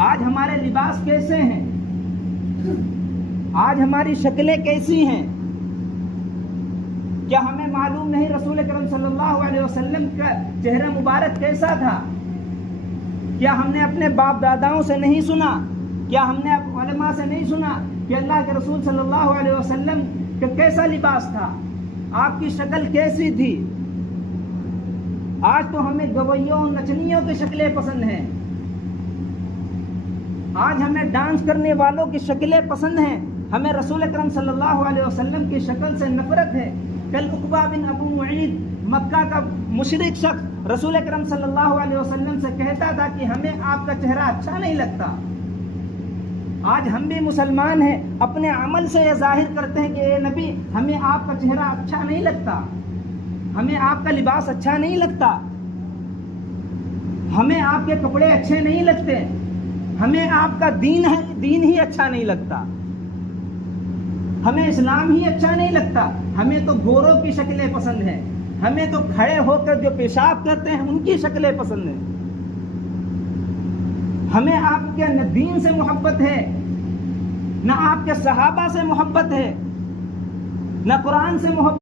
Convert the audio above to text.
آج ہمارے لباس کیسے ہیں، آج ہماری شکلیں کیسی ہیں؟ کیا ہمیں معلوم نہیں رسول اکرم صلی اللہ علیہ وسلم کا چہرہ مبارک کیسا تھا؟ کیا ہم نے اپنے باپ داداؤں سے نہیں سنا؟ کیا ہم نے علماء سے نہیں سنا کہ اللہ کے رسول صلی اللہ علیہ وسلم کا کیسا لباس تھا، آپ کی شکل کیسی تھی؟ آج تو ہمیں گویوں نچنیوں کی شکلیں پسند ہیں، آج ہمیں ڈانس کرنے والوں کی شکلیں پسند ہیں، ہمیں رسول اکرم صلی اللہ علیہ وسلم کی شکل سے نفرت ہے۔ کل عقبہ بن ابو معیط مکہ کا مشرک شخص رسول اکرم صلی اللہ علیہ وسلم سے کہتا تھا کہ ہمیں آپ کا چہرہ اچھا نہیں لگتا۔ آج ہم بھی مسلمان ہیں، اپنے عمل سے یہ ظاہر کرتے ہیں کہ اے نبی ہمیں آپ کا چہرہ اچھا نہیں لگتا، ہمیں آپ کا لباس اچھا نہیں لگتا، ہمیں آپ کے کپڑے اچھے نہیں لگتے، ہمیں آپ کا دین ہی اچھا نہیں لگتا، ہمیں اسلام ہی اچھا نہیں لگتا، ہمیں تو گوروں کی شکلیں پسند ہیں، ہمیں تو کھڑے ہو کر جو پیشاب کرتے ہیں ان کی شکلیں پسند ہیں، ہمیں آپ کے نہ دین سے محبت ہے، نہ آپ کے صحابہ سے محبت ہے، نہ قرآن سے محبت